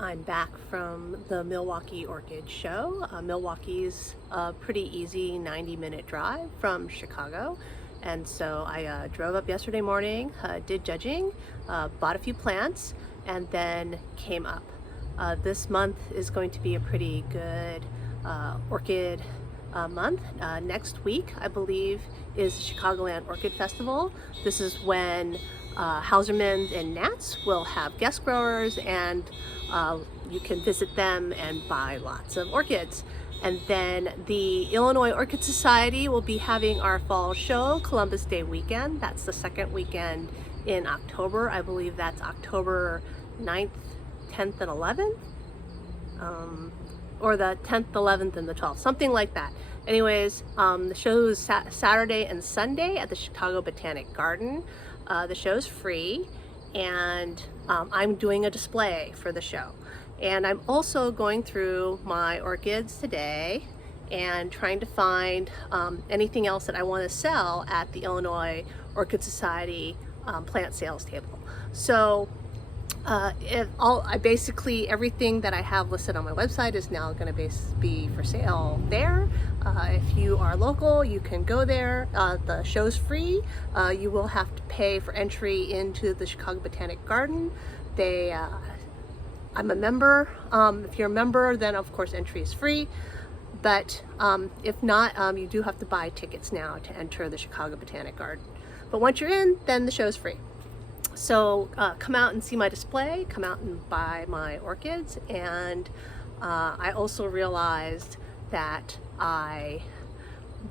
I'm back from the Milwaukee Orchid Show. Milwaukee's a pretty easy 90-minute drive from Chicago. And so I drove up yesterday morning, did judging, bought a few plants, and then came up. This month is going to be a pretty good orchid month. Next week, I believe, is the Chicagoland Orchid Festival. This is when Hausermans and Nats will have guest growers, and you can visit them and buy lots of orchids. And then the Illinois Orchid Society will be having our fall show Columbus Day weekend. That's the second weekend in October. I believe that's October 9th, 10th, and 11th. Or the 10th, 11th, and the 12th, something like that. Anyways, the show is Saturday and Sunday at the Chicago Botanic Garden. The show's free, and I'm doing a display for the show. And I'm also going through my orchids today and trying to find anything else that I want to sell at the Illinois Orchid Society plant sales table. So basically everything that I have listed on my website is now going to be for sale there. If you are local, you can go there. The show's free. You will have to pay for entry into the Chicago Botanic Garden. I'm a member. If you're a member, then of course entry is free. But if not, you do have to buy tickets now to enter the Chicago Botanic Garden. But once you're in, then the show's free. So come out and see my display, come out and buy my orchids. And I also realized that I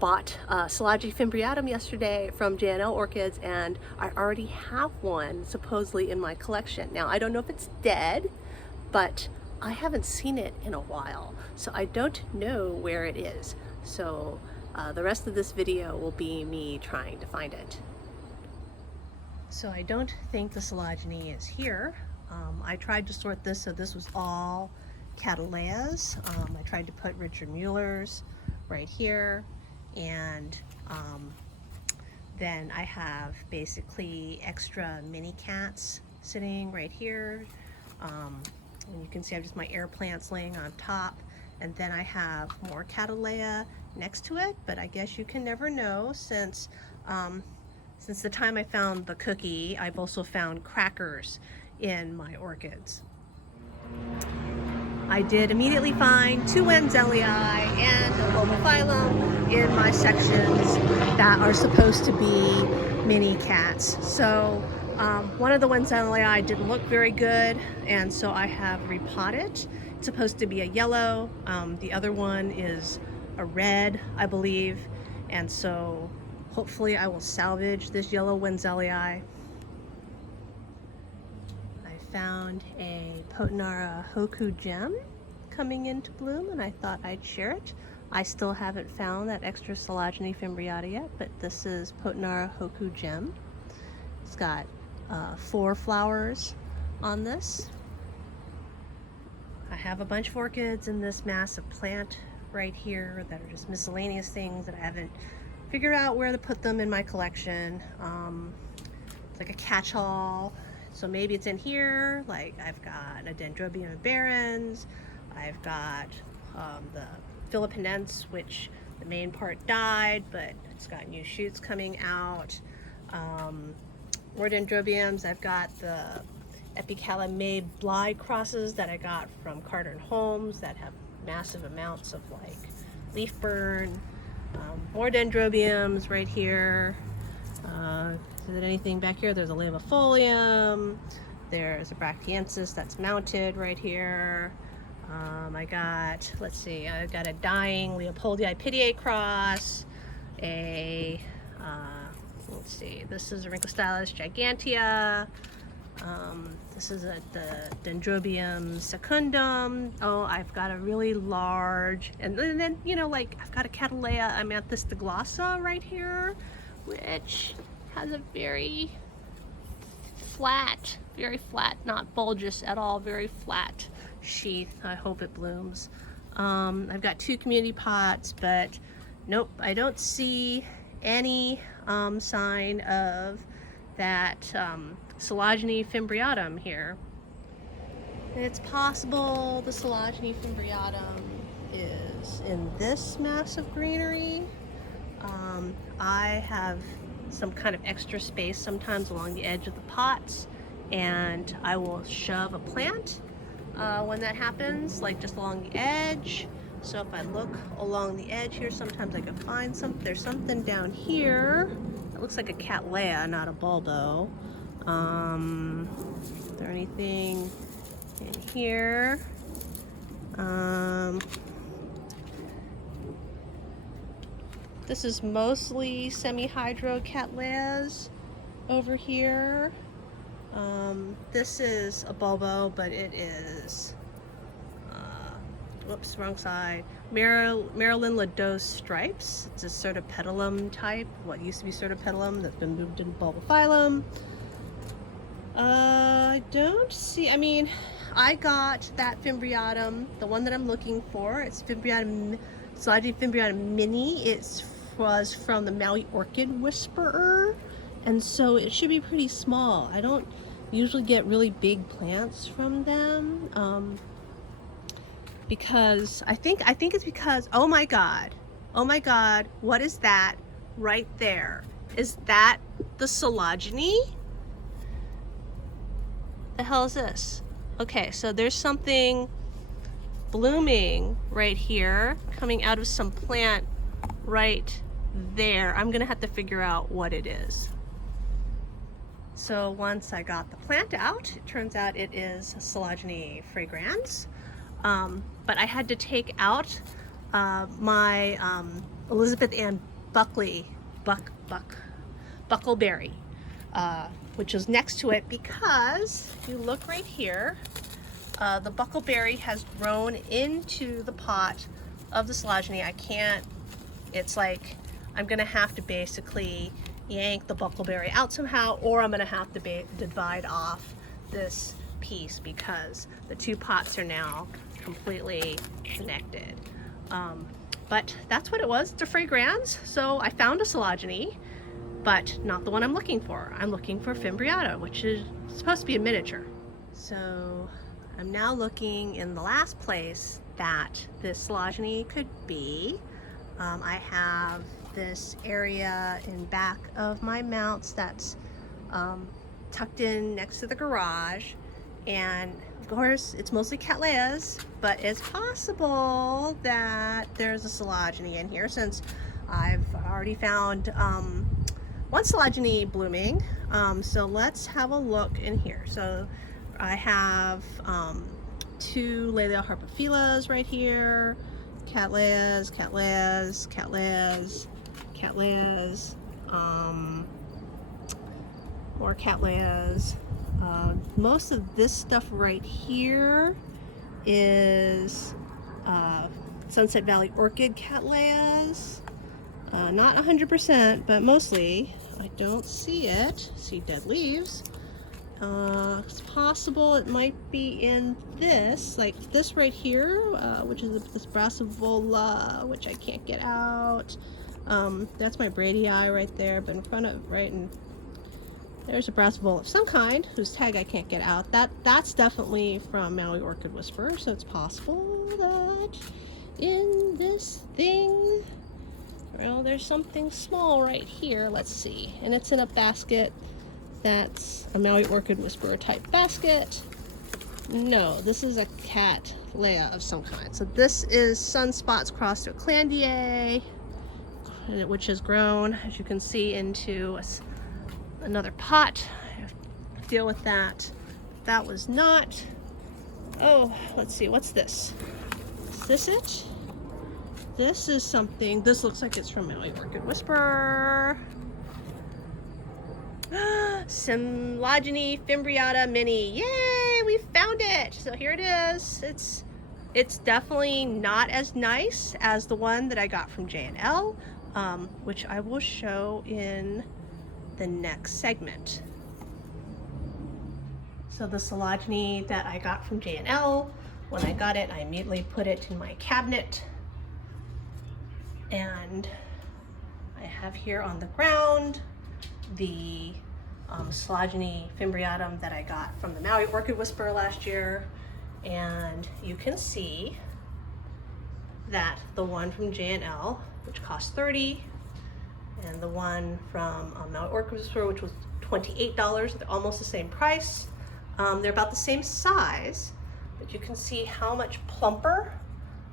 bought Silage fimbriatum yesterday from J&L Orchids, and I already have one supposedly in my collection. Now, I don't know if it's dead, but I haven't seen it in a while, so I don't know where it is. So the rest of this video will be me trying to find it. So I don't think the Silagene is here. I tried to sort this, so this was all Cattleyas. I tried to put Richard Muller's right here, and then I have basically extra mini cats sitting right here. And you can see I have just my air plants laying on top, and then I have more Cattleya next to it, but I guess you can never know since the time I found the cookie, I've also found crackers in my orchids. I did immediately find 2 Wenzelii and a Lobophyllum in my sections that are supposed to be mini cats. So one of the Wenzelii didn't look very good, and so I have repotted. It's supposed to be a yellow. The other one is a red, I believe, and so hopefully I will salvage this yellow Wenzelii. I found a Potenara Hoku gem coming into bloom, and I thought I'd share it. I still haven't found that extra Silagene fimbriata yet, but this is Potenara Hoku gem. It's got 4 flowers on this. I have a bunch of orchids in this massive plant right here that are just miscellaneous things that I haven't figure out where to put them in my collection. It's like a catch-all, so maybe it's in here. Like I've got a Dendrobium barons, I've got the Philippinense, which the main part died, but it's got new shoots coming out. More Dendrobiums. I've got the Epicala Bly crosses that I got from Carter and Holmes that have massive amounts of like leaf burn. More Dendrobiums right here. Is there anything back here? There's a Lamifolium. There's a Bractiensis that's mounted right here. I got, let's see, I got a dying Leopoldii Pidiae cross. Let's see, this is a Rhynchostylus gigantea. This is the Dendrobium secundum. Oh, I've got a really large, and then, you know, like I've got a Cattleya Amanthus diglossa right here, which has a very flat, not bulbous at all, very flat sheath. I hope it blooms. I've got 2 community pots, but nope, I don't see any sign of that Silagene fimbriatum here. It's possible the Silagene fimbriatum is in this mass of greenery. I have some kind of extra space sometimes along the edge of the pots, and I will shove a plant when that happens, like just along the edge. So if I look along the edge here, sometimes I can find something. There's something down here. It looks like a Cattleya, not a bulbo. Is there anything in here? This is mostly semi-hydro Cattleyas over here. This is a bulbo, but it is, whoops, wrong side. Maryland Lados stripes. It's a Certopetalum type, what used to be Certopetalum that's been moved into bulbophyllum. I don't see, I mean, I got that fimbriatum, the one that I'm looking for. It's Silagene fimbriatum mini. It was from the Maui Orchid Whisperer, and so it should be pretty small. I don't usually get really big plants from them, because I think it's because, oh my god, what is that right there? Is that the Silagene? The hell is this? Okay, so there's something blooming right here, coming out of some plant right there. I'm gonna have to figure out what it is. So once I got the plant out, it turns out it is Silagene fragrans. But I had to take out my Elizabeth Ann Buckleberry, which is next to it, because if you look right here, the Buckleberry has grown into the pot of the Silagene. I can't, it's like, I'm gonna have to basically yank the Buckleberry out somehow, or I'm gonna have to divide off this piece because the two pots are now completely connected. But that's what it was. It's a fragrans. So I found a Silagene, but not the one I'm looking for. I'm looking for fimbriata, which is supposed to be a miniature. So I'm now looking in the last place that this Silagene could be. I have this area in back of my mounts that's tucked in next to the garage, and of course it's mostly Cattleyas, but it's possible that there's a Silagene in here, since I've already found one Silagene blooming. So let's have a look in here. So I have two Laelia harpophilas right here, Cattleyas, more Cattleyas. Most of this stuff right here is Sunset Valley Orchid Cattleyas. Not 100%, but mostly. I don't see it. See dead leaves. It's possible it might be in this, like this right here, which is this Brassivola, which I can't get out. That's my Bradii right there, but in front of, right, and there's a Brassivola of some kind whose tag I can't get out. That's definitely from Maui Orchid Whisperer, so it's possible that in this thing, well, there's something small right here. Let's see, and it's in a basket. That's a Maui Orchid Whisperer type basket. No, this is a Cattleya of some kind. So this is Sunspots crossed to Clandier, which has grown, as you can see, into another pot. I have to deal with that. That was not. Oh, let's see, what's this? Is this it? This is something, this looks like it's from Maui Orchid Whisperer. Silagene fimbriata mini. Yay, we found it. So here it is. It's definitely not as nice as the one that I got from J&L, which I will show in the next segment. So the Silagene that I got from J&L, when I got it, I immediately put it in my cabinet, and I have here on the ground the Silagene fimbriatum that I got from the Maui Orchid Whisperer last year, And you can see that the one from J&L, which cost $30, and the one from my orchid store, which was $28, they're almost the same price. They're about the same size, but you can see how much plumper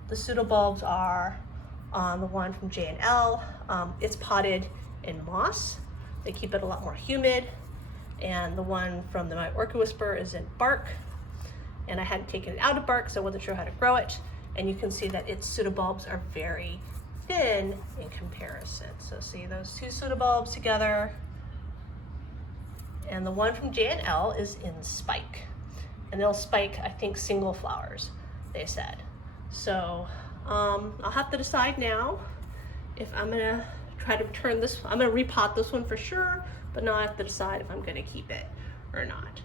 the pseudobulbs are on the one from J&L. It's potted in moss. They keep it a lot more humid. And the one from the My Orchid Whisperer is in bark. And I hadn't taken it out of bark, so I wasn't sure how to grow it. And you can see that its pseudobulbs are very thin in comparison. So see those two pseudobulbs together. And the one from J&L is in spike. And they'll spike, I think, single flowers, they said. So I'll have to decide now if I'm gonna try to turn this, I'm gonna repot this one for sure, but now I have to decide if I'm gonna keep it or not.